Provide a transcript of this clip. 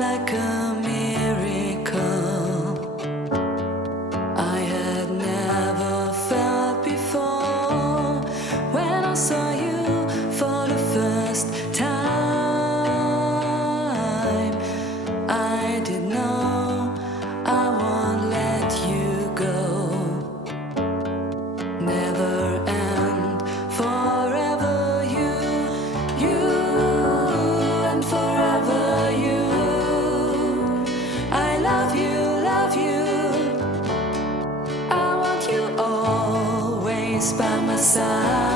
like a miracle I had never felt before. When I saw you for the first time, I did know I won't let you go. Never end, forever you and forever you. I love you, love you. I want you always by my side.